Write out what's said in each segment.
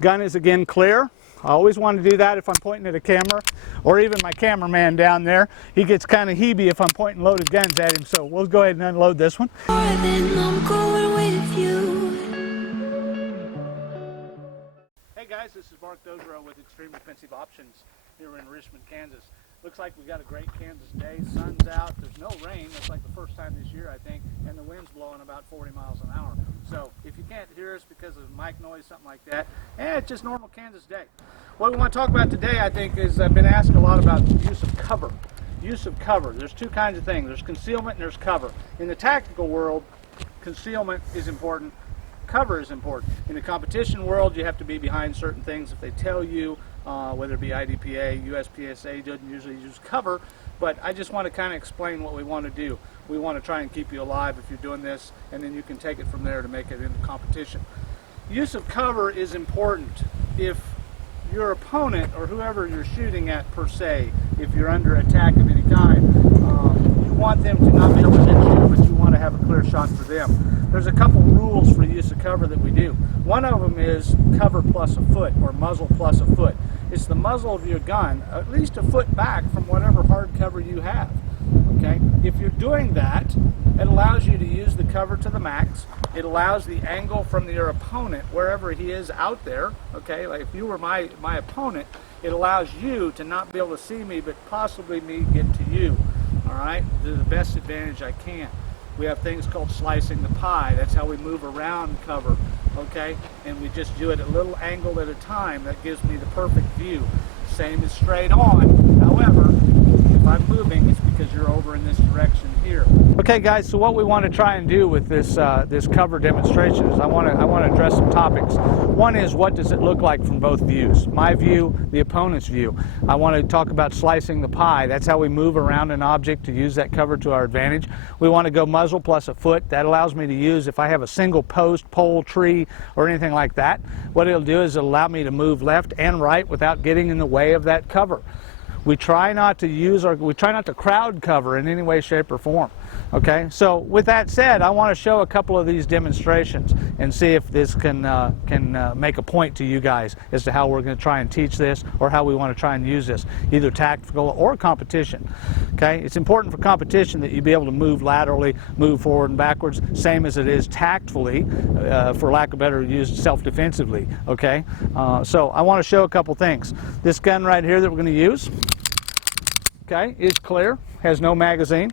Gun is again clear. I always want to do that if I'm pointing at a camera, or even my cameraman down there. He gets kind of heebie if I'm pointing loaded guns at him, so we'll go ahead and unload this one. Hey guys, this is Mark Dozero with Extreme Defensive Options here in Richmond, Kansas. Looks like we got a great Kansas day. Sun's out. There's no rain. It's like the first time this year, I think, and the wind's blowing about 40 miles an hour. So if you can't hear us because of mic noise, something like that, it's just normal Kansas day. What we want to talk about today, I think, is I've been asked a lot about the use of cover. Use of cover. There's two kinds of things. There's concealment and there's cover. In the tactical world, concealment is important. Cover is important. In the competition world, you have to be behind certain things. If they tell you, whether it be IDPA, USPSA, doesn't usually use cover, but I just want to kind of explain what we want to do. We want to try and keep you alive if you're doing this, and then you can take it from there to make it into competition. Use of cover is important if your opponent, or whoever you're shooting at per se, if you're under attack of any kind, you want them to not be able to hit you, but you want to have a clear shot for them. There's a couple rules for use of cover that we do. One of them is cover plus a foot, or muzzle plus a foot. It's the muzzle of your gun at least a foot back from whatever hard cover you have. Okay? If you're doing that, it allows you to use the cover to the max. It allows the angle from your opponent, wherever he is out there. Okay? Like if you were my opponent, it allows you to not be able to see me, but possibly me get to you. All right? To the best advantage I can. We have things called slicing the pie. That's how we move around cover, okay? And we just do it a little angle at a time. That gives me the perfect view. Same as straight on. However, if I'm moving, it's because you're over in this direction here. Okay, guys. So what we want to try and do with this this cover demonstration is I want to address some topics. One is, what does it look like from both views? My view, the opponent's view. I want to talk about slicing the pie. That's how we move around an object to use that cover to our advantage. We want to go muzzle plus a foot. That allows me to use, if I have a single post, pole, tree, or anything like that, what it'll do is it'll allow me to move left and right without getting in the way of that cover. We try not to crowd cover in any way, shape, or form. Okay, so with that said, I want to show a couple of these demonstrations and see if this can make a point to you guys as to how we're going to try and teach this, or how we want to try and use this, either tactical or competition. Okay, it's important for competition that you be able to move laterally, move forward and backwards, same as it is tactfully, for lack of better use, self-defensively. Okay, so I want to show a couple things. This gun right here that we're going to use, okay, is clear, has no magazine.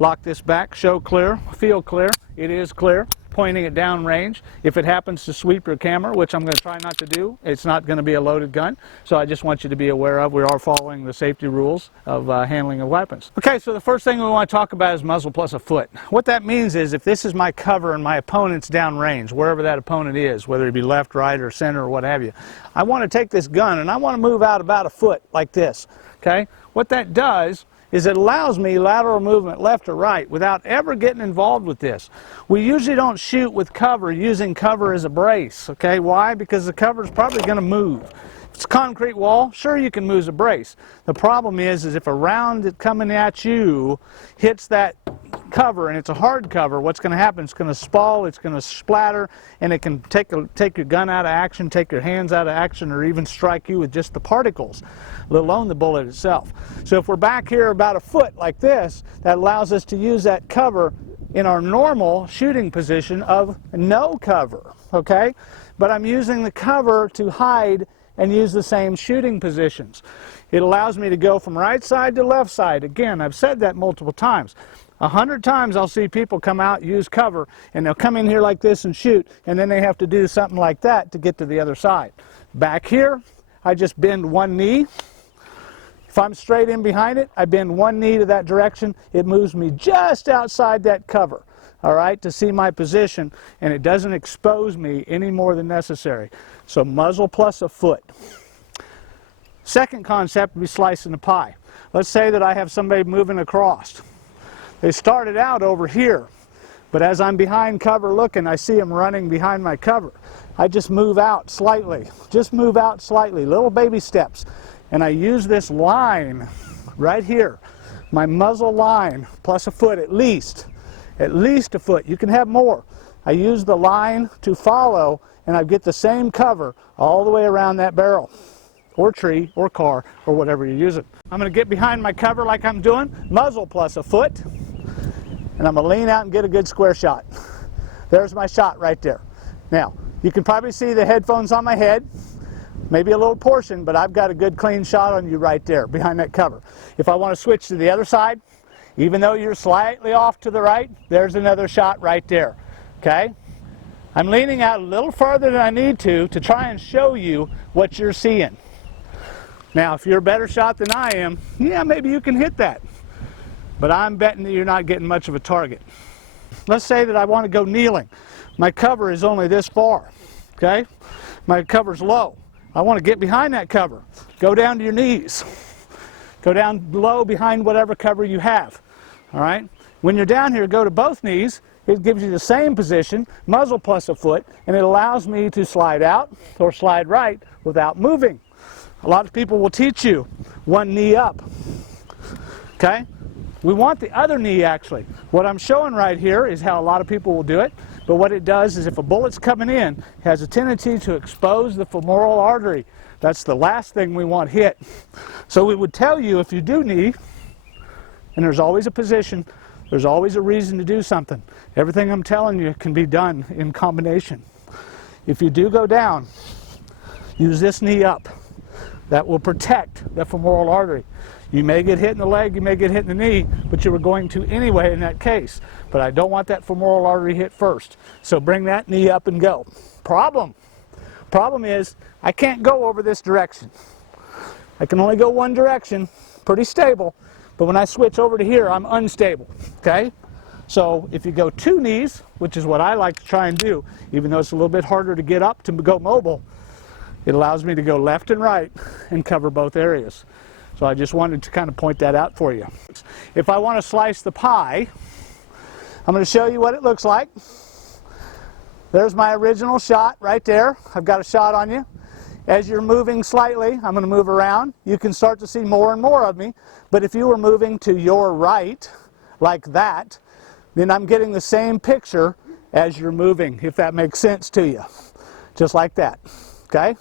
Lock this back, show clear, feel clear. It is clear, pointing it down range. If it happens to sweep your camera, which I'm going to try not to do, it's not going to be a loaded gun. So I just want you to be aware of, we are following the safety rules of handling of weapons. Okay, so the first thing we want to talk about is muzzle plus a foot. What that means is, if this is my cover and my opponent's down range, wherever that opponent is, whether it be left, right, or center, or what have you, I want to take this gun and I want to move out about a foot like this. Okay, what that does is it allows me lateral movement left or right without ever getting involved with this. We usually don't shoot with cover using cover as a brace. Okay, why? Because the cover is probably going to move. If it's a concrete wall, sure, you can move as a brace. The problem is if a round that's coming at you hits that cover and it's a hard cover, what's going to happen? It's going to spall, it's going to splatter, and it can take your gun out of action, take your hands out of action, or even strike you with just the particles, let alone the bullet itself. So if we're back here about a foot like this, that allows us to use that cover in our normal shooting position of no cover. Okay, but I'm using the cover to hide and use the same shooting positions. It allows me to go from right side to left side. Again, I've said that multiple times. 100 times I'll see people come out, use cover, and they'll come in here like this and shoot, and then they have to do something like that to get to the other side. Back here, I just bend one knee. If I'm straight in behind it, I bend one knee to that direction. It moves me just outside that cover, all right, to see my position, and it doesn't expose me any more than necessary. So muzzle plus a foot. Second concept would be slicing the pie. Let's say that I have somebody moving across. They started out over here, but as I'm behind cover looking, I see them running behind my cover. I just move out slightly, little baby steps, and I use this line right here, my muzzle line plus a foot at least a foot. You can have more. I use the line to follow and I get the same cover all the way around that barrel, or tree, or car, or whatever you're using. I'm going to get behind my cover like I'm doing, muzzle plus a foot, and I'm going to lean out and get a good square shot. There's my shot right there. Now, you can probably see the headphones on my head, maybe a little portion, but I've got a good clean shot on you right there behind that cover. If I want to switch to the other side, even though you're slightly off to the right, there's another shot right there, okay? I'm leaning out a little farther than I need to try and show you what you're seeing. Now, if you're a better shot than I am, yeah, maybe you can hit that. But I'm betting that you're not getting much of a target. Let's say that I want to go kneeling. My cover is only this far, okay? My cover's low. I want to get behind that cover. Go down to your knees. Go down low behind whatever cover you have, all right? When you're down here, go to both knees. It gives you the same position, muzzle plus a foot, and it allows me to slide out or slide right without moving. A lot of people will teach you one knee up, okay? We want the other knee actually. What I'm showing right here is how a lot of people will do it, but what it does is if a bullet's coming in, it has a tendency to expose the femoral artery. That's the last thing we want hit. So we would tell you if you do knee, and there's always a position, there's always a reason to do something. Everything I'm telling you can be done in combination. If you do go down, use this knee up. That will protect the femoral artery. You may get hit in the leg, you may get hit in the knee, but you were going to anyway in that case. But I don't want that femoral artery hit first. So bring that knee up and go. Problem is, I can't go over this direction. I can only go one direction, pretty stable, but when I switch over to here, I'm unstable, okay? So if you go two knees, which is what I like to try and do, even though it's a little bit harder to get up to go mobile, it allows me to go left and right and cover both areas. So I just wanted to kind of point that out for you. If I want to slice the pie, I'm going to show you what it looks like. There's my original shot right there. I've got a shot on you. As you're moving slightly, I'm going to move around. You can start to see more and more of me. But if you were moving to your right, like that, then I'm getting the same picture as you're moving, if that makes sense to you. Just like that. Okay?